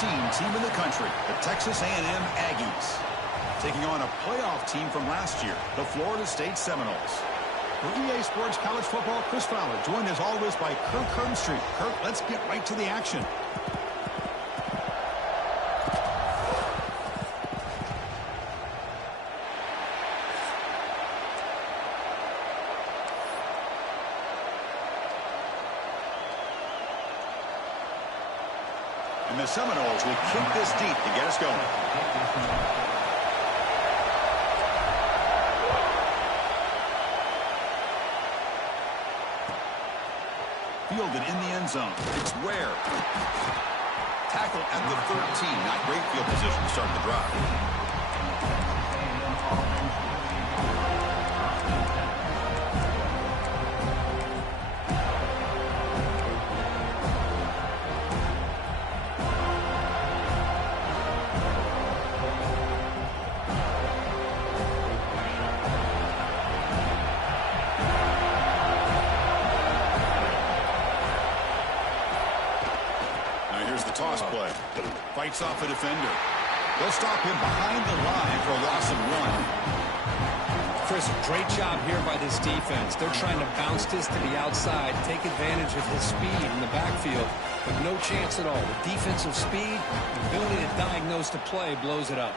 team in the country, the Texas A&M Aggies, taking on a playoff team from last year, the Florida State Seminoles. For EA Sports College Football, Chris Fowler, joined as always by Kirk Herbstreit. Kirk, let's get right to the action. And the Seminoles will kick this deep to get us going. Fielded in the end zone. It's Ware. Tackle at the 13. Not great field position to start the drive. Toss play. Fights off a defender. They'll stop him behind the line for a loss of 1. Chris, great job here by this defense. They're trying to bounce this to the outside, take advantage of his speed in the backfield, but no chance at all. The defensive speed, the ability to diagnose the play blows it up.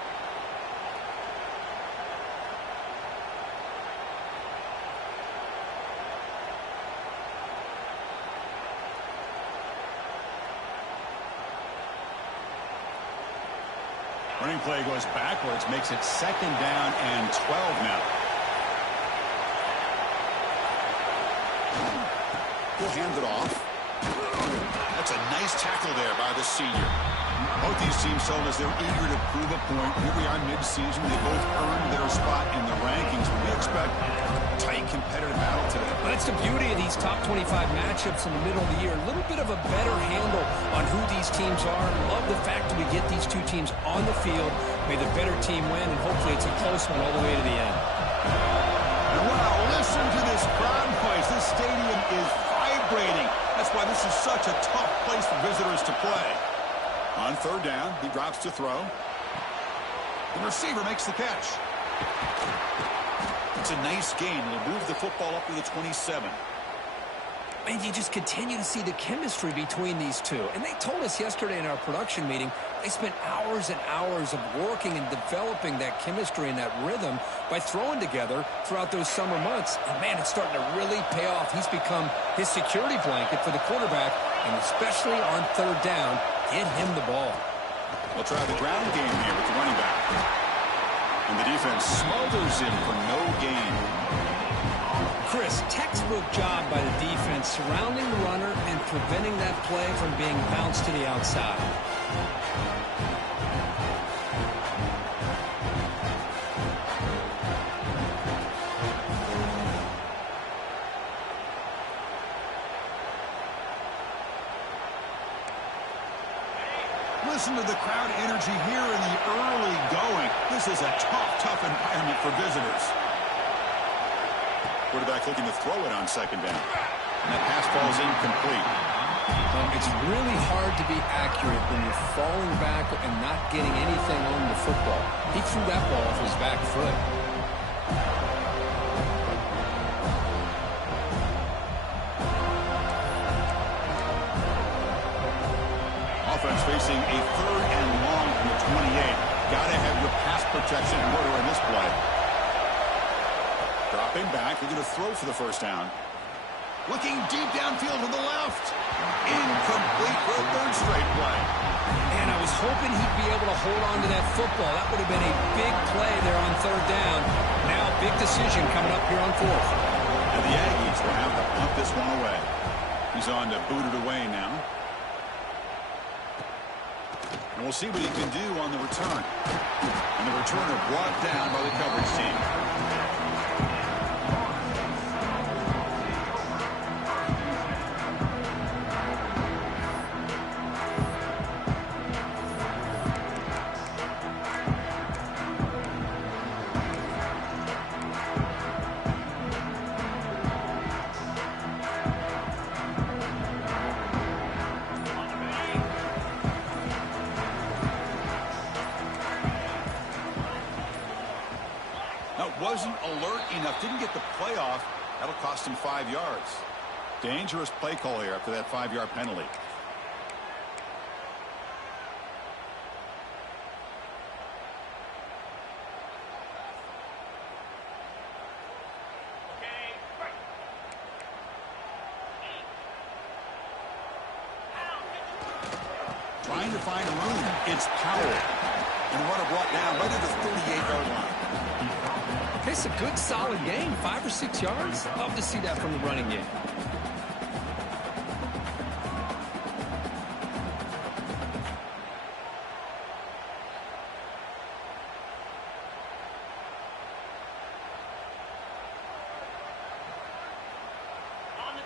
Running play goes backwards, makes it 2nd down and 12 now. He'll hand it off. That's a nice tackle there by the senior. Both these teams told us they're eager to prove a point. Here we are mid-season. They both earned their spot in the rankings. We expect a tight, competitive battle today. Well, that's the beauty of these top 25 matchups in the middle of the year. A little bit of a better handle on who these teams are. Love the fact that we get these two teams on the field. May the better team win, and hopefully it's a close one all the way to the end. And wow, listen to this crowd noise. This stadium is vibrating. That's why this is such a tough place for visitors to play. On 3rd down, he drops to throw. The receiver makes the catch. It's a nice gain. He'll move the football up to the 27. And you just continue to see the chemistry between these two. And they told us yesterday in our production meeting, they spent hours and hours of working and developing that chemistry and that rhythm by throwing together throughout those summer months. And, man, it's starting to really pay off. He's become his security blanket for the quarterback, and especially on 3rd down, get him the ball. They'll try the ground game here with the running back. And the defense smothers him for no gain. Chris, textbook job by the defense surrounding the runner and preventing that play from being bounced to the outside. Listen to the crowd energy here in the early going. This is a tough environment for visitors. Quarterback looking to throw it on 2nd down. And that pass falls incomplete. Well, it's really hard to be accurate when you're falling back and not getting anything on the football. He threw that ball off his back foot. Offense facing a 3rd and long from the 28. Got to have your pass protection in order in this play. Dropping back, looking to throw for the 1st down. Looking deep downfield to the left. Incomplete for a 3rd straight play. And I was hoping he'd be able to hold on to that football. That would have been a big play there on 3rd down. Now a big decision coming up here on 4th. And the Aggies will have to punt this one away. He's on to boot it away now. And we'll see what he can do on the return. And the returner brought down by the coverage team. wasn't alert enough, didn't get the play off. That'll cost him 5 yards. Dangerous play call here after that 5-yard penalty. Trying to find room. It's Powell. And runner brought down right at the 38-yard line. Okay, it's a good, solid game. 5 or 6 yards. Love to see that from the running game.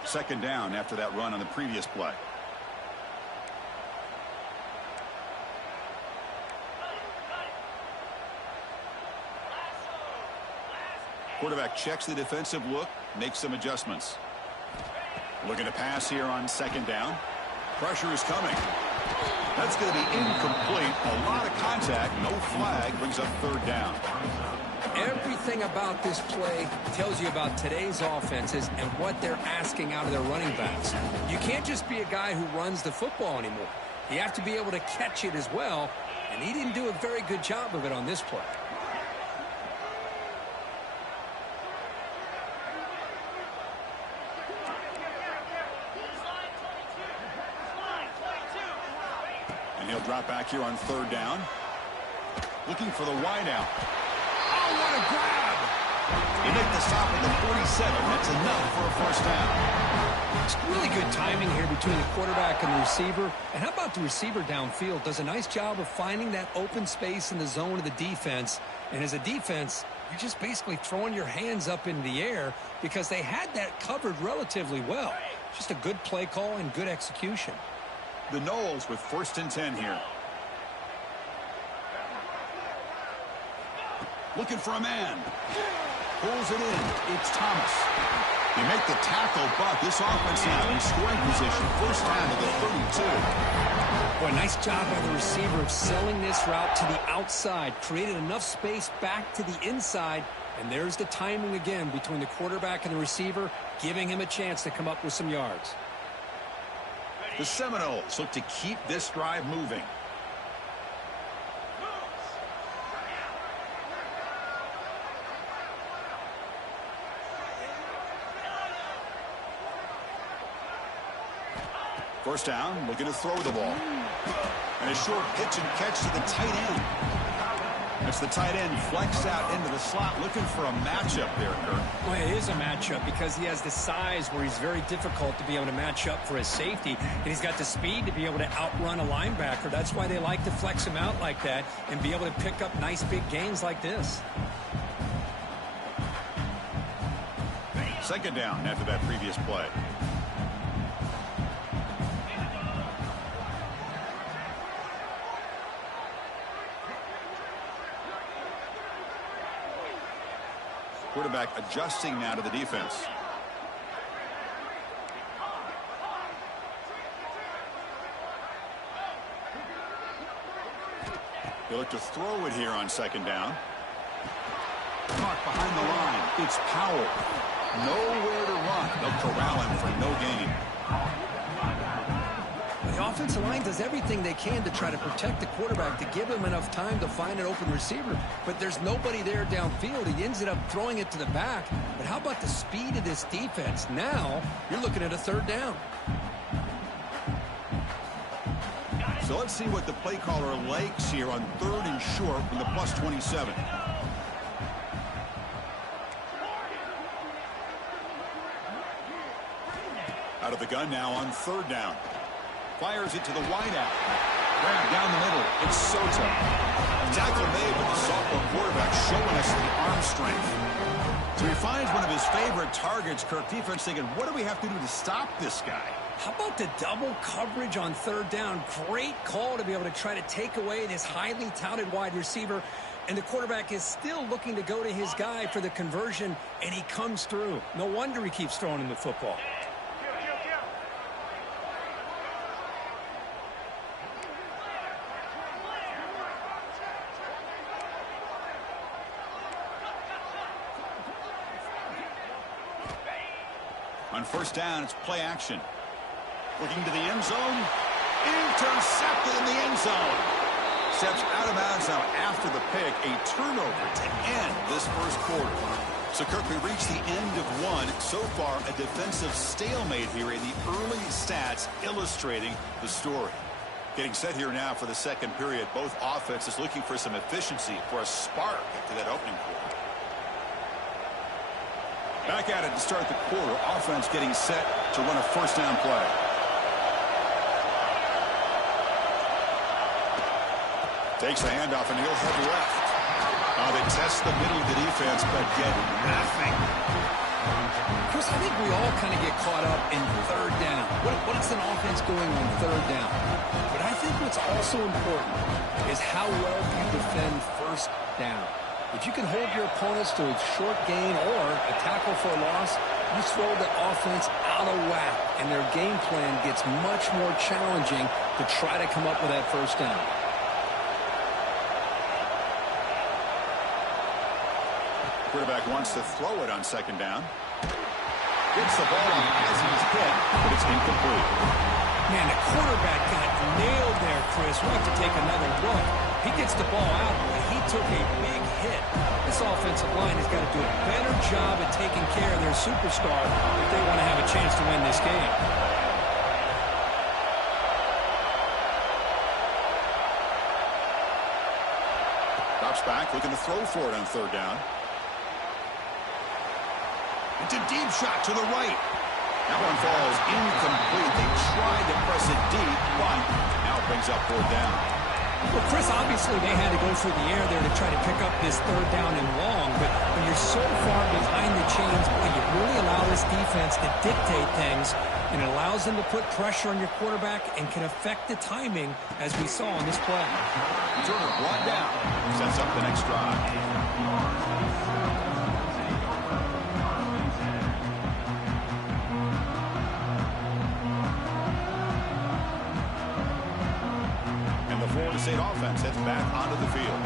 Second down after that run on the previous play. Quarterback checks the defensive look, makes some adjustments. Looking to pass here on second down. Pressure is coming. That's going to be incomplete. A lot of contact, no flag, brings up third down. Everything about this play tells you about today's offenses and what they're asking out of their running backs. You can't just be a guy who runs the football anymore. You have to be able to catch it as well, and he didn't do a very good job of it on this play. And he'll drop back here on third down. Looking for the wideout. Oh, what a grab! They make the stop at the 47. That's enough for a first down. It's really good timing here between the quarterback and the receiver. And how about the receiver downfield? Does a nice job of finding that open space in the zone of the defense. And as a defense, you're just basically throwing your hands up in the air because they had that covered relatively well. Just a good play call and good execution. The Noles with 1st and 10 here. Looking for a man. Pulls it in. It's Thomas. They make the tackle, but this offense now in scoring position. First down to the 32. Boy, nice job by the receiver of selling this route to the outside. Created enough space back to the inside. And there's the timing again between the quarterback and the receiver, giving him a chance to come up with some yards. The Seminoles look to keep this drive moving. First down, looking to throw the ball. And a short pitch and catch to the tight end. That's the tight end flexed out into the slot, looking for a matchup there, Kurt. Well, it is a matchup because he has the size where he's very difficult to be able to match up for his safety. And he's got the speed to be able to outrun a linebacker. That's why they like to flex him out like that and be able to pick up nice big gains like this. Second down after that previous play. Quarterback adjusting now to the defense. They look to throw it here on second down. Caught behind the line. It's Powell. Nowhere to run. They'll corral him for no gain. The offensive line does everything they can to try to protect the quarterback, to give him enough time to find an open receiver. But there's nobody there downfield. He ends up throwing it to the back. But how about the speed of this defense? Now you're looking at a third down. So let's see what the play caller likes here on 3rd and short from the plus 27. Out of the gun now on 3rd down. Fires it to the wideout. Grab down the middle. It's Soto. Tackle made with the sophomore quarterback showing us the arm strength. So he finds one of his favorite targets. Kirk, defense thinking, what do we have to do to stop this guy? How about the double coverage on 3rd down? Great call to be able to try to take away this highly touted wide receiver. And the quarterback is still looking to go to his guy for the conversion, and he comes through. No wonder he keeps throwing him the football. On first down, it's play action. Looking to the end zone. Intercepted in the end zone. Steps out of bounds now after the pick. A turnover to end this first quarter. So, Kirk, we reached the end of one. So far, a defensive stalemate here in the early stats illustrating the story. Getting set here now for the second period. Both offenses looking for some efficiency, for a spark to that opening quarter. Back at it to start the quarter. Offense getting set to run a first down play. Takes the handoff and he'll head left. They test the middle of the defense, but get nothing. Chris, I think we all kind of get caught up in third down. What is an offense going on third down? But I think what's also important is how well you defend first down. If you can hold your opponents to a short gain or a tackle for a loss, you throw the offense out of whack, and their game plan gets much more challenging to try to come up with that first down. Quarterback wants to throw it on second down. Gets the ball as he's hit, but it's incomplete. Man, the quarterback got nailed there, Chris. We'll have to take another look. He gets the ball out, but he took a big hit. This offensive line has got to do a better job at taking care of their superstar if they want to have a chance to win this game. Drops back, looking to throw for it on third down. It's a deep shot to the right. That one falls incomplete. They tried to press it deep, but now it brings up fourth down. Well, Chris, obviously they had to go through the air there to try to pick up this third down and long, but when you're so far behind the chains, boy, you really allow this defense to dictate things, and it allows them to put pressure on your quarterback and can affect the timing, as we saw on this play. Turner brought down. Sets up the next drive. Florida State offense heads back onto the field.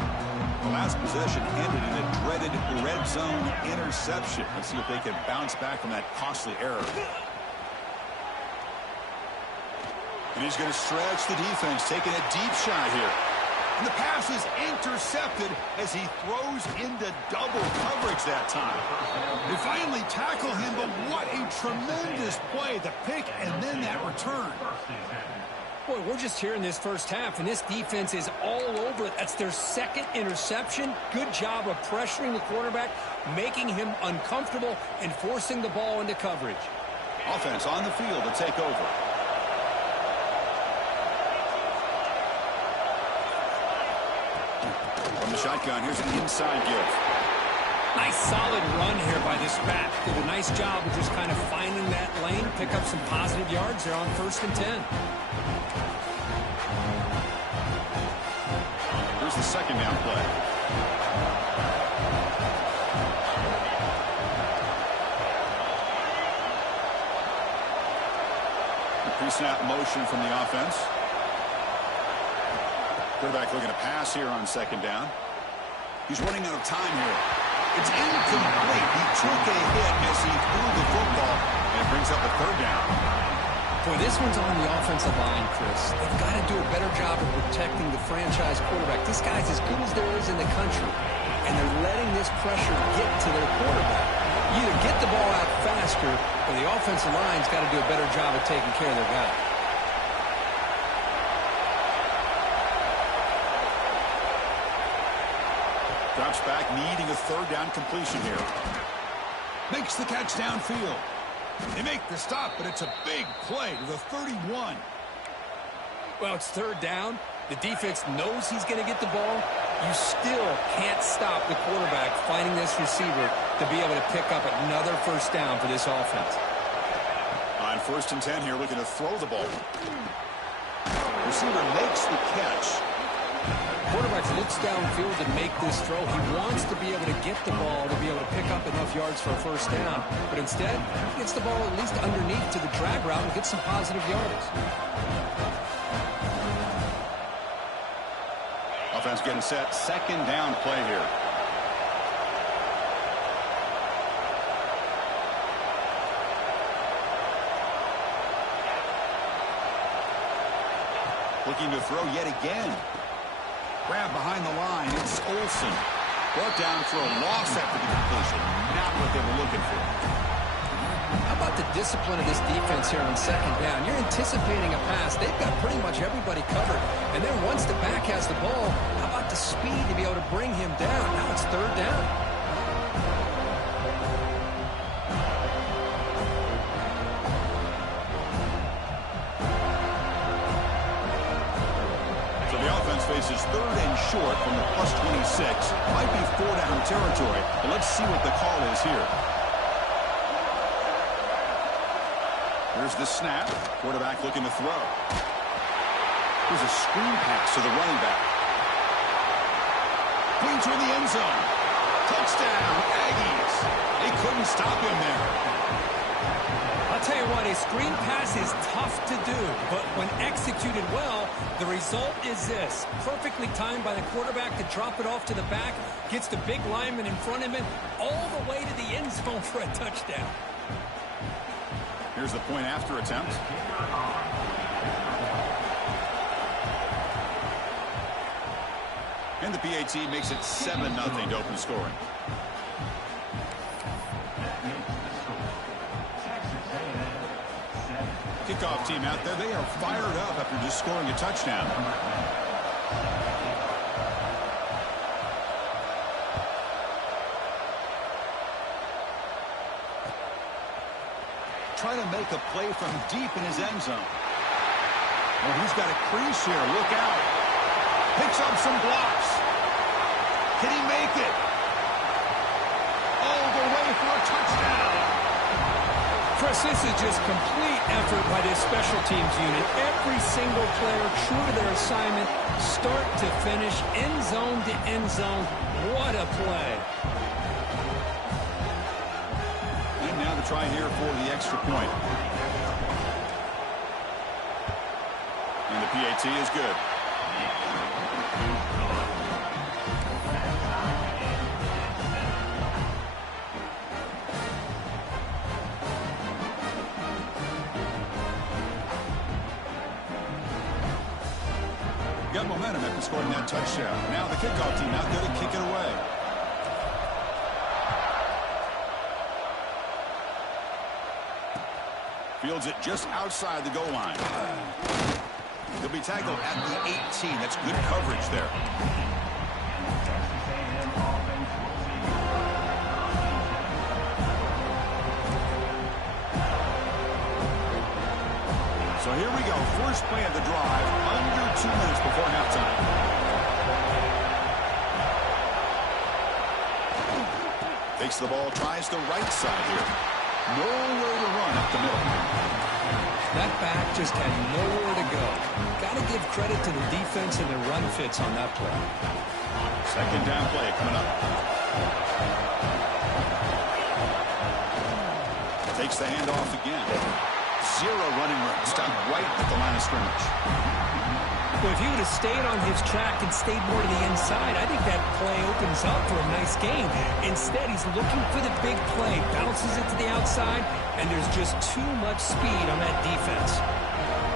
The last possession ended in a dreaded red zone interception. Let's see if they can bounce back from that costly error. And he's going to stretch the defense, taking a deep shot here. And the pass is intercepted as he throws into double coverage that time. They finally tackle him, but what a tremendous play. The pick and then that return. Boy, we're just here in this first half, and this defense is all over it. That's their second interception. Good job of pressuring the quarterback, making him uncomfortable, and forcing the ball into coverage. Offense on the field to take over. From the shotgun, here's an inside give. Nice solid run here by this back. Did a nice job of just kind of finding that lane, pick up some positive yards there on 1st and 10. Here's the second down play. The pre-snap motion from the offense. Quarterback looking to pass here on second down. He's running out of time here. It's incomplete. He took a hit as he threw the football, and it brings up a third down. Boy, this one's on the offensive line, Chris. They've got to do a better job of protecting the franchise quarterback. This guy's as good as there is in the country, and they're letting this pressure get to their quarterback. You either get the ball out faster, or the offensive line's got to do a better job of taking care of their guy. Drops back, needing a third down completion here. Makes the catch downfield. They make the stop, but it's a big play to the 31. Well, it's third down. The defense knows he's going to get the ball. You still can't stop the quarterback finding this receiver to be able to pick up another first down for this offense. On 1st and 10 here, looking to throw the ball. Receiver makes the catch. Quarterback looks downfield to make this throw. He wants to be able to get the ball to be able to pick up enough yards for a first down. But instead, he gets the ball at least underneath to the drag route and gets some positive yards. Offense getting set. Second down play here. looking to throw yet again. Grab behind the line. It's Olsen. Brought down for a loss after the completion. Not what they were looking for. How about the discipline of this defense here on second down? You're anticipating a pass. They've got pretty much everybody covered. And then once the back has the ball, how about the speed to be able to bring him down? Now it's third down. So the offense faces third and short from the plus 26. Might be four-down territory, but let's see what the call is here. Here's the snap. Quarterback looking to throw. Here's a screen pass to the running back. Clean toward the end zone. Touchdown, Aggies. They couldn't stop him there. I'll tell you what, a screen pass is tough to do, but when executed well, the result is this. Perfectly timed by the quarterback to drop it off to the back, gets the big lineman in front of him, all the way to the end zone for a touchdown. Here's the point after attempt. And the PAT makes it 7-0 to open scoring. Kickoff team out there. They are fired up after just scoring a touchdown. Trying to make a play from deep in his end zone. Oh, he's got a crease here. Look out. Picks up some blocks. Can he make it? All the way for a touchdown. Chris, this is just complete effort by this special teams unit. Every single player true to their assignment, start to finish, end zone to end zone. What a play. And now the try here for the extra point. And the PAT is good. Got momentum after scoring that touchdown. Now the kickoff team out there to kick it away. Fields it just outside the goal line. He'll be tackled at the 18. That's good coverage there. So here we go. First play of the drive. Under 2 minutes before halftime. Takes the ball, tries the right side here. Nowhere to run up the middle. That back just had nowhere to go. Got to give credit to the defense and their run fits on that play. Second down play coming up. Takes the handoff again. Zero running room. Stopped right at the line of scrimmage. Well, if he would have stayed on his track and stayed more to the inside, I think that play opens up for a nice game. Instead, he's looking for the big play, bounces it to the outside, and there's just too much speed on that defense.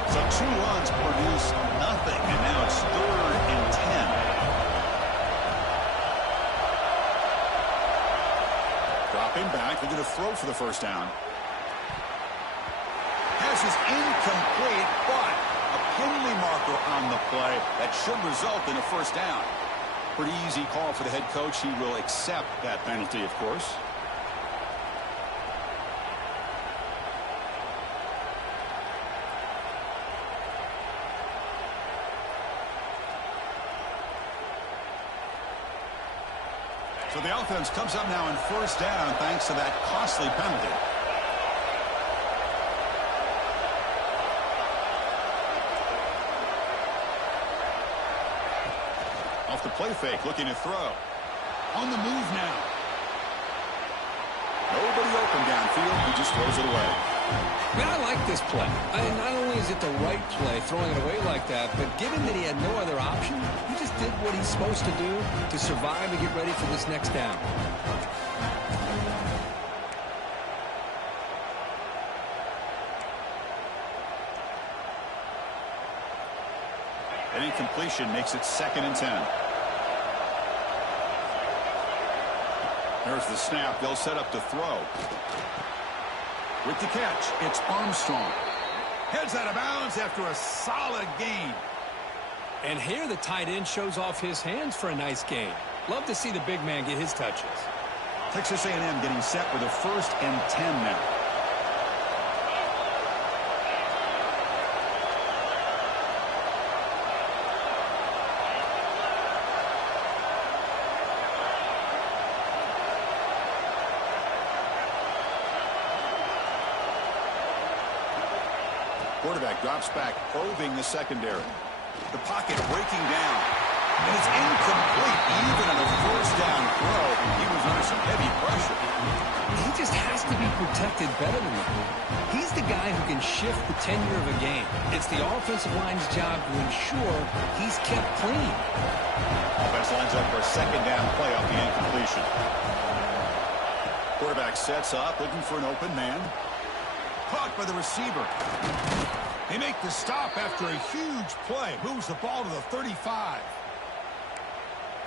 So 2 runs produce nothing, and now it's 3rd and 10. Dropping back, they're going to throw for the first down. Pass is incomplete, but a penalty marker on the play that should result in a first down. Pretty easy call for the head coach. He will accept that penalty, of course. So the offense comes up now in first down thanks to that costly penalty. Off the play fake, looking to throw. On the move now. Nobody open downfield. He just throws it away. Man, I like this play. Not only is it the right play, throwing it away like that, but given that he had no other option, he just did what he's supposed to do to survive and get ready for this next down. An incompletion makes it 2nd and 10. There's the snap. They'll set up to throw. With the catch, it's Armstrong. Heads out of bounds after a solid gain. And here the tight end shows off his hands for a nice gain. Love to see the big man get his touches. Texas A&M getting set with a 1st and 10 now. Quarterback drops back, probing the secondary. The pocket breaking down. And it's incomplete. Even on a 1st down throw, he was under some heavy pressure. He just has to be protected better than that. He's the guy who can shift the tenure of a game. It's the offensive line's job to ensure he's kept clean. Offense lines up for a 2nd down play off the incompletion. Quarterback sets up, looking for an open man. Caught by the receiver. They make the stop after a huge play. Moves the ball to the 35.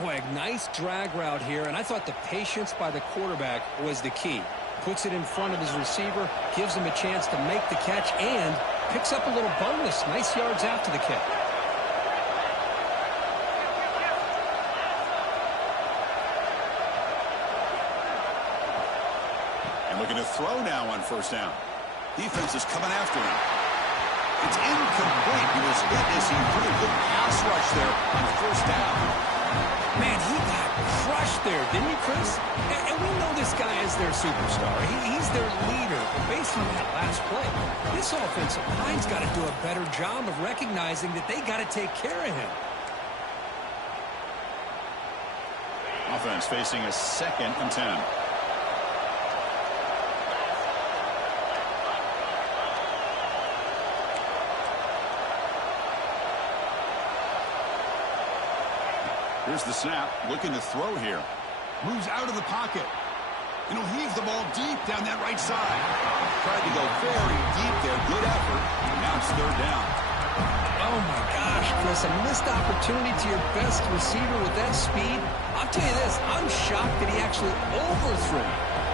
Boy, a nice drag route here, and I thought the patience by the quarterback was the key. Puts it in front of his receiver, gives him a chance to make the catch, and picks up a little bonus. Nice yards after the catch. And looking to throw now on 1st down. Defense is coming after him. It's incomplete. He was hit as he threw a good pass rush there on 1st down. Man, he got crushed there, didn't he, Chris? And we know this guy is their superstar. He's their leader. But based on that last play, this offensive line's got to do a better job of recognizing that they got to take care of him. Offense facing a 2nd and 10. Here's the snap, looking to throw here. Moves out of the pocket. And he'll heave the ball deep down that right side. Tried to go very deep there. Good effort. Now it's 3rd down. Oh, my gosh, Chris, a missed opportunity to your best receiver with that speed. I'll tell you this, I'm shocked that he actually overthrew.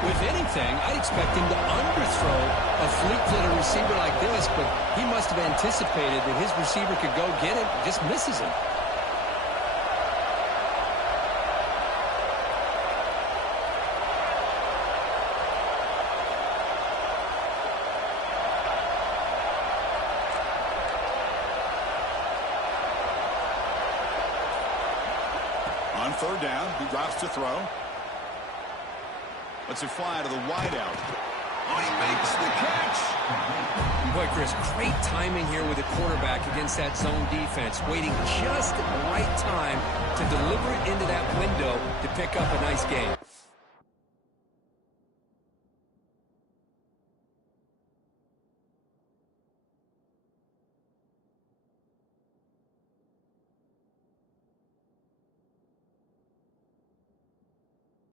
With anything, I'd expect him to underthrow a fleet-footed receiver like this, but he must have anticipated that his receiver could go get it, just misses him. On 3rd down, he drops to throw. Lets it fly to the wideout. Oh, he makes the catch. Boy, Chris, great timing here with the quarterback against that zone defense, waiting just at the right time to deliver it into that window to pick up a nice gain.